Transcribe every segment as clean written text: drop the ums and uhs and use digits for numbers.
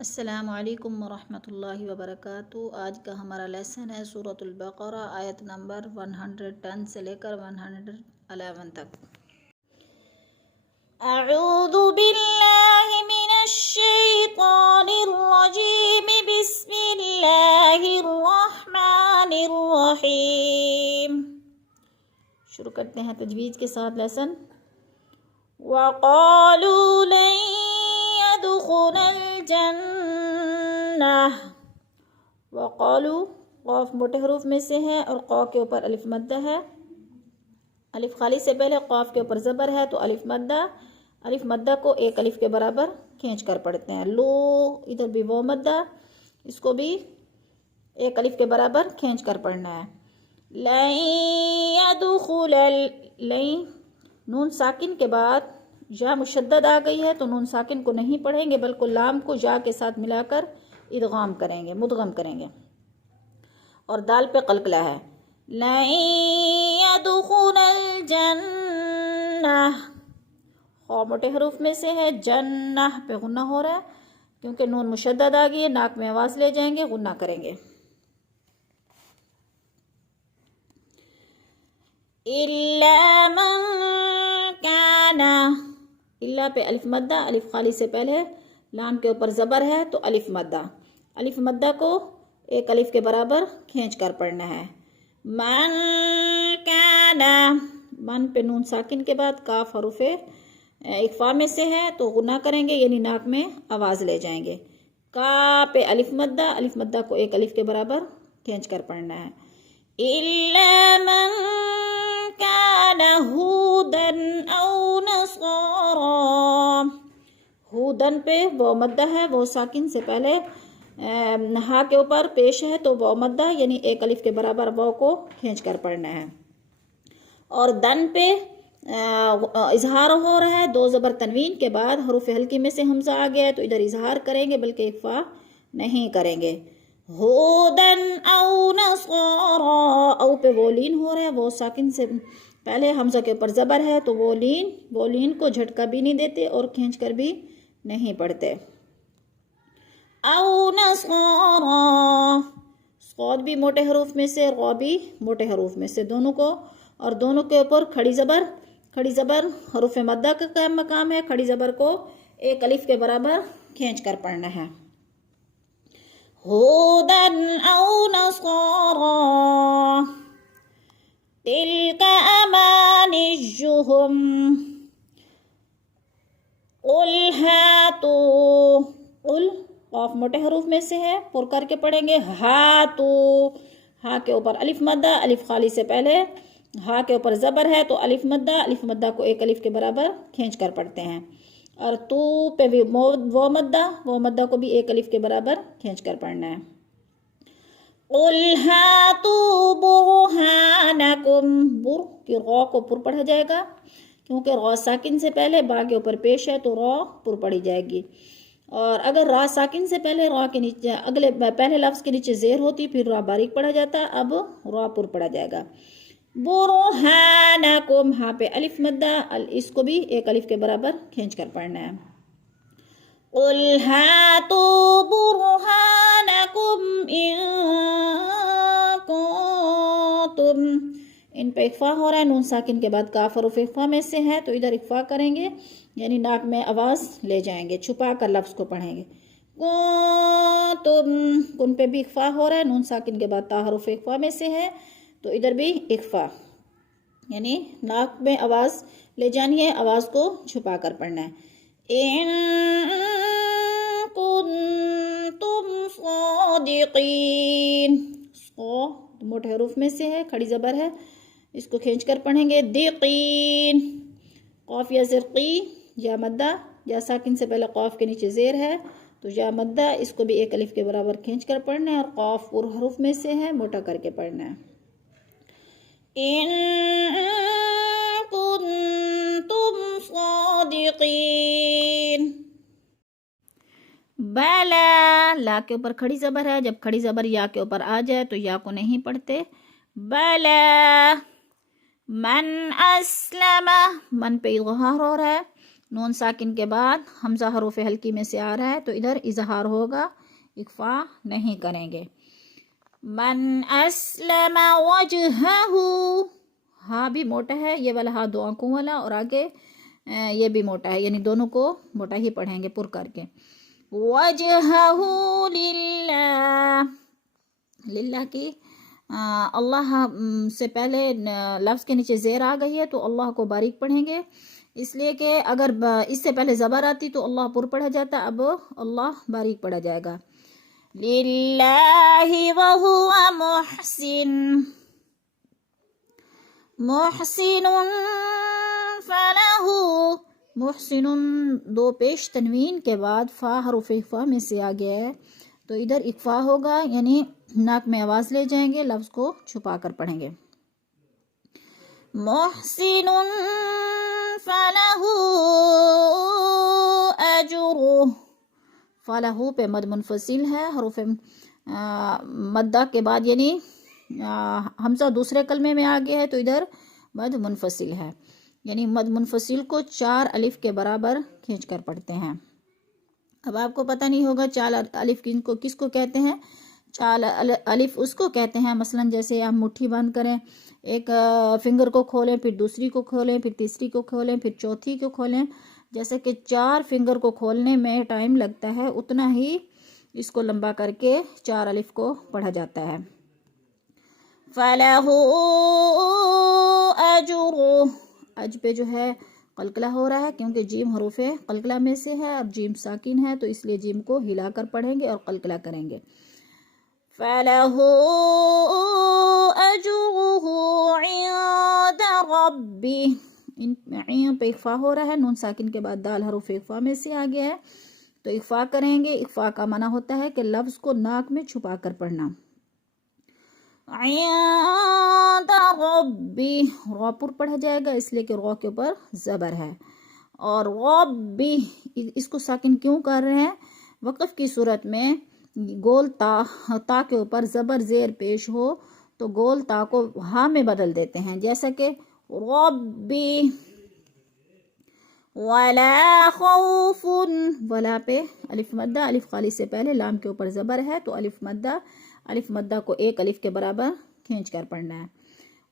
السلام علیکم ورحمۃ اللہ وبرکاتہ۔ آج کا ہمارا لیسن ہے سورۃ البقرہ آیت نمبر 110 سے لے کر 111 تک۔ اعوذ باللہ من الشیطان الرجیم، بسم اللہ الرحمن الرحیم۔ شروع کرتے ہیں تجوید کے ساتھ لیسن۔ وَقَالُوا لَن يَدْخُلَ الْجَنَّةَ، وَقَالُوا قاف موٹے حروف میں سے ہے اور قا کے اوپر الف مدہ ہے۔ الف خالی سے پہلے قاف کے اوپر زبر ہے تو الف مدہ کو ایک الف کے برابر کھینچ کر پڑھتے ہیں۔ لو، ادھر بھی وہ مدہ، اس کو بھی ایک الف کے برابر کھینچ کر پڑھنا ہے۔ لَن يَدْخُلَ لَن، نون ساکن کے بعد یا مشدد آ گئی ہے تو نون ساکن کو نہیں پڑھیں گے بلکہ لام کو یا کے ساتھ ملا کر ادغام کریں گے، مدغم کریں گے، اور دال پہ قلقلہ ہے۔ لَن يَدْخُلَ الْجَنَّةَ، خا موٹے حروف میں سے ہے، جنہ پہ غنہ ہو رہا ہے کیونکہ نون مشدد آ گئی ہے، ناک میں آواز لے جائیں گے، غنہ کریں گے۔ إِلَّا مَن كَانَ، اللہ پہ الف مدہ، الف خالی سے پہلے لام کے اوپر زبر ہے تو الف مدہ کو ایک الف کے برابر کھینچ کر پڑھنا ہے۔ من کان، من پہ نون ساکن کے بعد کاف حروف اخفا میں سے ہے تو غنہ کریں گے، یعنی ناک میں آواز لے جائیں گے۔ کا پہ الف مدہ کو ایک الف کے برابر کھینچ کر پڑھنا ہے۔ إِلَّا مَن كَانَ هُودًا أَوْ نَصَارًا، ہودن پہ وہ مدہ ہے، وہ ساکن سے پہلے ہا کے اوپر پیش ہے تو وہ مدہ یعنی ایک الف کے برابر وہ کو کھینچ کر پڑھنا ہے۔ اور دن پہ اظہار ہو رہا ہے، دو زبر تنوین کے بعد حروف ہلکی میں سے حمزہ آ گیا ہے تو ادھر اظہار کریں گے بلکہ اخفا نہیں کریں گے۔ ہودن او نصارا، او پہ وہ لین ہو رہا ہے، وہ ساکن سے پہلے حمزہ کے اوپر زبر ہے تو وہ لین کو جھٹکا بھی نہیں دیتے اور کھینچ کر بھی نہیں پڑھتے۔ او نصارا، صاد بھی موٹے حروف میں سے، غا بھی موٹے حروف میں سے، دونوں کو، اور دونوں کے اوپر کھڑی زبر حروف مدہ کا مقام ہے، کھڑی زبر کو ایک الف کے برابر کھینچ کر پڑھنا ہے۔ ہودن او نصارا تلک امانیہم قل ہاتوا، قل قاف موٹے حروف میں سے ہے، پر کر کے پڑھیں گے۔ ہاتوا، ہا کے اوپر الف مدہ، الف خالی سے پہلے ہا کے اوپر زبر ہے تو الف مدہ کو ایک الف کے برابر کھینچ کر پڑھتے ہیں۔ اور تو پہ بھی وہ مدہ کو بھی ایک الف کے برابر کھینچ کر پڑھنا ہے۔ قل ہاتوا برہانکم، بر کی را کو پر پڑھا جائے گا کیونکہ را ساکن سے پہلے با کے اوپر پیش ہے تو را پر پڑھی جائے گی، اور اگر را ساکن سے پہلے را کے نیچے پہلے لفظ کے نیچے زیر ہوتی پھر را باریک پڑھا جاتا، اب را پر پڑھا جائے گا۔ برہانکم، ہاں پہ الف مدہ، اس کو بھی ایک الف کے برابر کھینچ کر پڑھنا ہے۔ قل ہاتوا برہانکم ان کنتم، ان پہ اخفا ہو رہا ہے، نون ساکن کے بعد کاف حروف اخفا میں سے ہے تو ادھر اخفا کریں گے، یعنی ناک میں آواز لے جائیں گے، چھپا کر لفظ کو پڑھیں گے۔ کنتم، کن پہ بھی اخفا ہو رہا ہے، نون ساکن کے بعد تا حروف اخفا میں سے ہے تو ادھر بھی اخفا، یعنی ناک میں آواز لے جانی ہے، آواز کو چھپا کر پڑھنا ہے۔ ان کنتم صادقین، موٹے حروف میں سے ہے، کھڑی زبر ہے، اس کو کھینچ کر پڑھیں گے۔ دیقین، قاف یا زرقی، یا مدہ، یا ساکن سے پہلے قاف کے نیچے زیر ہے تو یا مدہ، اس کو بھی ایک الف کے برابر کھینچ کر پڑھنا ہے، اور قاف پر حروف میں سے ہے، موٹا کر کے پڑھنا ہے۔ ان کنتم صادقین، بلا، لا کے اوپر کھڑی زبر ہے، جب کھڑی زبر یا کے اوپر آ جائے تو یا کو نہیں پڑھتے۔ بلا، من اسلم، من پہ اظہار ہو رہا ہے، نون ساکن کے بعد حمزہ حروف ہلکی میں سے آ رہا ہے تو ادھر اظہار ہوگا، اخفا نہیں کریں گے. من اسلم وجہہ، ہاں بھی موٹا ہے، یہ والا ہاں دو آنکھوں والا، اور آگے یہ بھی موٹا ہے، یعنی دونوں کو موٹا ہی پڑھیں گے پر کر کے. وجہہ للہ، للہ کی اللہ سے پہلے لفظ کے نیچے زیر آ گئی ہے تو اللہ کو باریک پڑھیں گے، اس لیے کہ اگر اس سے پہلے زبر آتی تو اللہ پر پڑھا جاتا، اب اللہ باریک پڑھا جائے گا. للہ وہو محسن، محسن فلہ، محسن دو پیش تنوین کے بعد فا حروف اخفا میں سے آ گیا ہے تو ادھر اخفا ہوگا، یعنی ناک میں آواز لے جائیں گے، لفظ کو چھپا کر پڑھیں گے. محسن فلہ اجر، فلہ پہ مد منفصل ہے، حروف مدہ کے بعد یعنی حمزہ دوسرے کلمے میں آ گیا ہے تو ادھر مد منفصل ہے، یعنی مد منفصل کو 4 الف کے برابر کھینچ کر پڑھتے ہیں. اب آپ کو پتہ نہیں ہوگا 4 الف کس کو کہتے ہیں. 4 الف اس کو کہتے ہیں مثلا جیسے آپ مٹھی بند کریں، ایک فنگر کو کھولیں، پھر دوسری کو کھولیں، پھر تیسری کو کھولیں، پھر چوتھی کو کھولیں، جیسے کہ 4 فنگر کو کھولنے میں ٹائم لگتا ہے اتنا ہی اس کو لمبا کر کے 4 الف کو پڑھا جاتا ہے. فَلَهُ أَجْرُ، اج پہ جو ہے قلقلہ ہو رہا ہے کیونکہ جیم حروف قلقلہ میں سے ہے اور جیم ساکن ہے تو اس لیے جیم کو ہلا کر پڑھیں گے اور قلقلہ کریں گے. فَلَهُ أَجْرُهُ عِندَ رَبِّهِ، عین پہ اخفا ہو رہا ہے، نون ساکن کے بعد دال حروف اخفا میں سے آ گیا ہے تو اخفا کریں گے. اخفا کا معنی ہوتا ہے کہ لفظ کو ناک میں چھپا کر پڑھنا. عند ربی، رو پر پڑھا جائے گا اس لیے کہ رو کے اوپر زبر ہے، اور ربی اس کو ساکن کیوں کر رہے ہیں؟ وقف کی صورت میں گول تا کے اوپر زبر زیر پیش ہو تو گول تا کو ہا میں بدل دیتے ہیں، جیسا کہ ربی. ولا خوف، ولا پہ الف مدہ، الف خالی سے پہلے لام کے اوپر زبر ہے تو الف مدہ کو 1 الف کے برابر کھینچ کر پڑھنا ہے.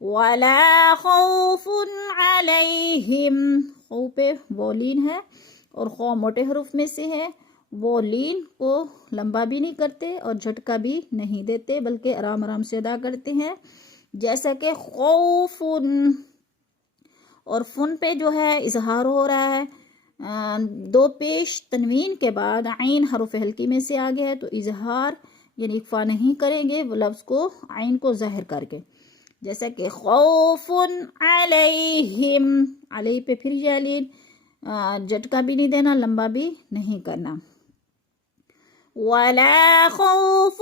ولا خوف علیہم، خو پہ وہ لین ہے اور خو موٹے حروف میں سے ہے، وہ لین کو لمبا بھی نہیں کرتے اور جھٹکا بھی نہیں دیتے بلکہ آرام آرام سے ادا کرتے ہیں، جیسا کہ خوف. اور فن پہ جو ہے اظہار ہو رہا ہے، 2 پیش تنوین کے بعد عین حروف ہلکی میں سے آ گیا ہے تو اظہار یعنی اخفا نہیں کریں گے وہ لفظ کو عین کو ظاہر کر کے، جیسا کہ خوف علیہم، علیہ پہ پھر جالین، جھٹکا بھی نہیں دینا، لمبا بھی نہیں کرنا. ولا خوف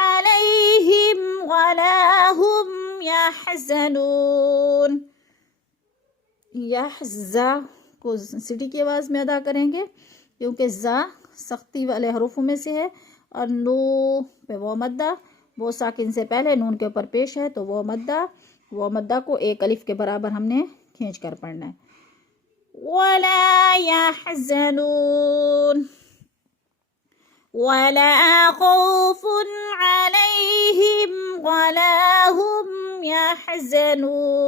علیہم ولا هم يحزنون، یحزا کو سٹی کی آواز میں ادا کریں گے کیونکہ زا سختی والے حروفوں میں سے ہے، اور نو پہ وہ مدہ، وہ ساکن سے پہلے نون کے اوپر پیش ہے تو وہ مدہ کو 1 الف کے برابر ہم نے کھینچ کر پڑھنا ہے. ولا يحزنون، ولا خوف علیہم ولا هم يحزنون.